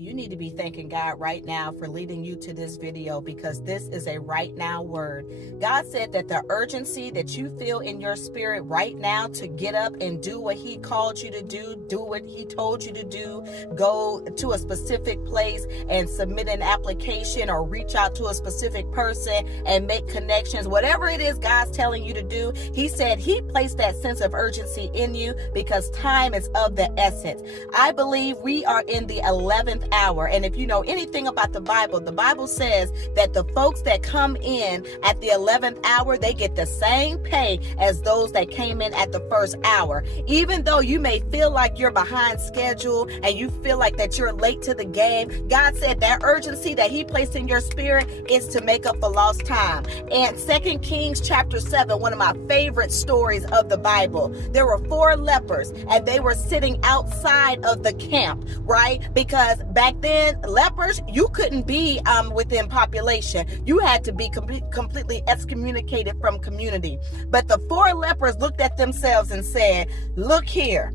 You need to be thanking God right now for leading you to this video, because this is a right now word. God said that the urgency that you feel in your spirit right now to get up and do what he called you to do what he told you to do, go to a specific place and submit an application or reach out to a specific person and make connections, whatever it is God's telling you to do. He said he placed that sense of urgency in you because time is of the essence. I believe we are in the 11th hour. And if you know anything about the Bible says that the folks that come in at the 11th hour, they get the same pay as those that came in at the first hour. Even though you may feel like you're behind schedule and you feel like that you're late to the game, God said that urgency that he placed in your spirit is to make up for lost time. And 2 Kings chapter 7, one of my favorite stories of the Bible, there were 4 lepers and they were sitting outside of the camp, right? Because back then, lepers, you couldn't be within population. You had to be completely excommunicated from community. But the 4 lepers looked at themselves and said, look here,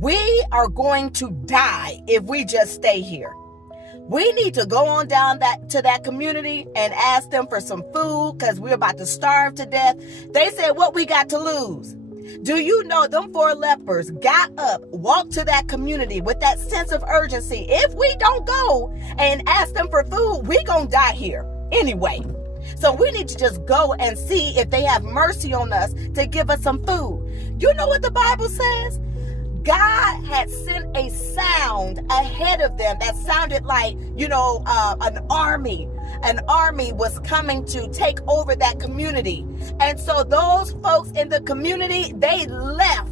we are going to die if we just stay here. We need to go on down to that community and ask them for some food because we're about to starve to death. They said, what we got to lose? Do you know them 4 lepers got up, walked to that community with that sense of urgency? If we don't go and ask them for food, we gonna die here anyway. So we need to just go and see if they have mercy on us to give us some food. You know what the Bible says? God had sent a sound ahead of them that sounded like, an army. An army was coming to take over that community. And so those folks in the community, they left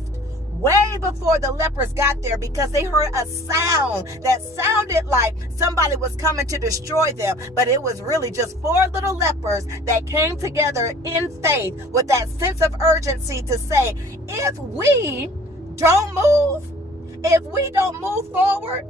way before the lepers got there because they heard a sound that sounded like somebody was coming to destroy them. But it was really just 4 little lepers that came together in faith with that sense of urgency to say, if we don't move forward,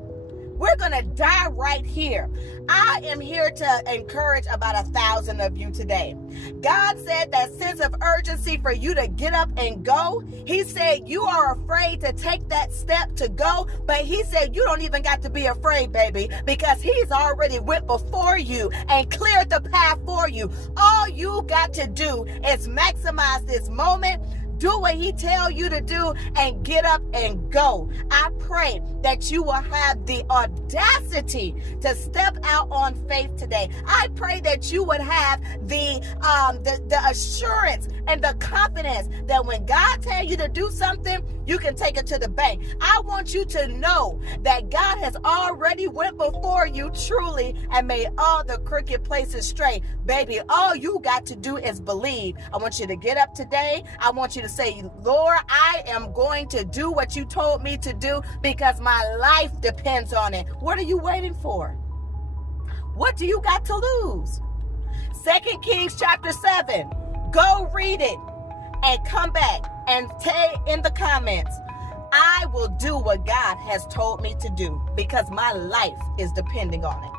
we're going to die right here. I am here to encourage about 1,000 of you today. God said that sense of urgency for you to get up and go. He said you are afraid to take that step to go, but he said you don't even got to be afraid, baby, because he's already went before you and cleared the path for you. All you got to do is maximize this moment. Do what he tell you to do and get up and go. I pray that you will have the audacity to step out on faith today. I pray that you would have the assurance and the confidence that when God tell you to do something, you can take it to the bank. I want you to know that God has already went before you truly and made all the crooked places straight. Baby, all you got to do is believe. I want you to get up today. I want you to say, Lord, I am going to do what you told me to do because my life depends on it. What are you waiting for? What do you got to lose? 2 Kings chapter 7. Go read it and come back and say in the comments, I will do what God has told me to do because my life is depending on it.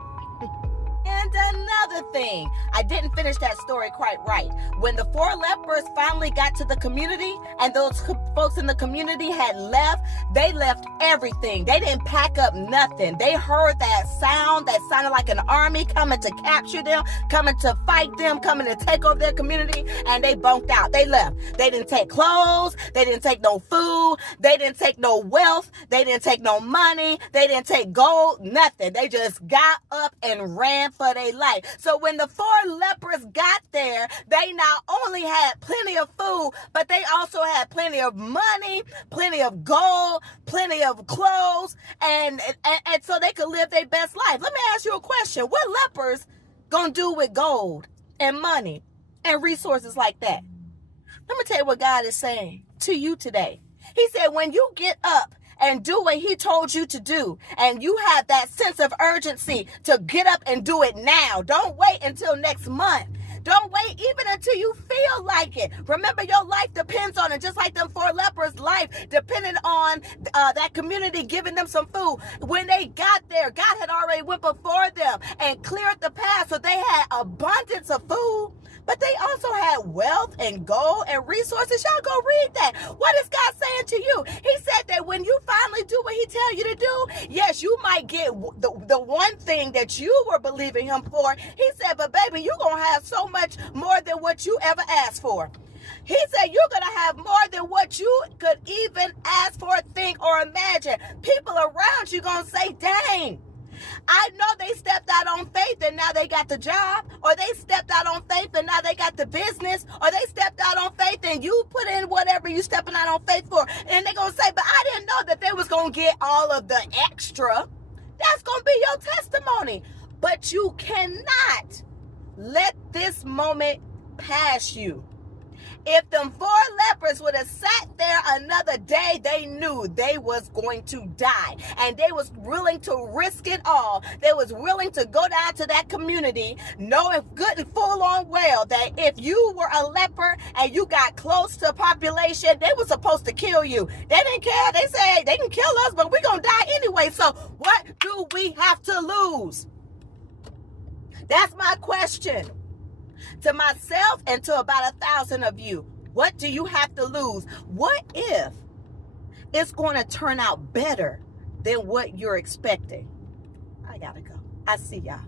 And another thing, I didn't finish that story quite right. When the 4 lepers finally got to the community and those folks in the community had left, they left everything. They didn't pack up nothing. They heard that sound that sounded like an army coming to capture them, coming to fight them, coming to take over their community, and they bunked out. They left. They didn't take clothes. They didn't take no food. They didn't take no wealth. They didn't take no money. They didn't take gold, nothing. They just got up and ran for their life. So when the 4 lepers got there, they not only had plenty of food, but they also had plenty of money, plenty of gold, plenty of clothes, and so they could live their best life. Let me ask you a question. What lepers gonna do with gold and money and resources like that? Let me tell you what God is saying to you today. He said, when you get up and do what he told you to do, and you have that sense of urgency to get up and do it now. Don't wait until next month. Don't wait even until you feel like it. Remember, your life depends on it, just like them 4 lepers' life depended on that community giving them some food. When they got there, God had already went before them and cleared the path, so they had abundance of food, but they also had wealth in gold and resources. Y'all go read that. What is God saying to you? He said that when you finally do what he tell you to do, yes, you might get the one thing that you were believing him for. He said, but baby, you're going to have so much more than what you ever asked for. He said you're going to have more than what you could even ask for, think, or imagine. People around you going to say, dang, I know they stepped out on faith and now they got the job, or they stepped out on faith and now they got the business, or they stepped out on faith and you put in whatever you stepping out on faith for. And they're going to say, but I didn't know that they was going to get all of the extra. That's going to be your testimony. But you cannot let this moment pass you. If them 4 lepers would have sat there another day, they knew they was going to die. And they was willing to risk it all. They was willing to go down to that community, knowing good and full on well that if you were a leper and you got close to a population, they were supposed to kill you. They didn't care. They said they can kill us, but we're going to die anyway. So what do we have to lose? That's my question. To myself and to about 1,000 of you, what do you have to lose? What if it's going to turn out better than what you're expecting? I gotta go. I see y'all.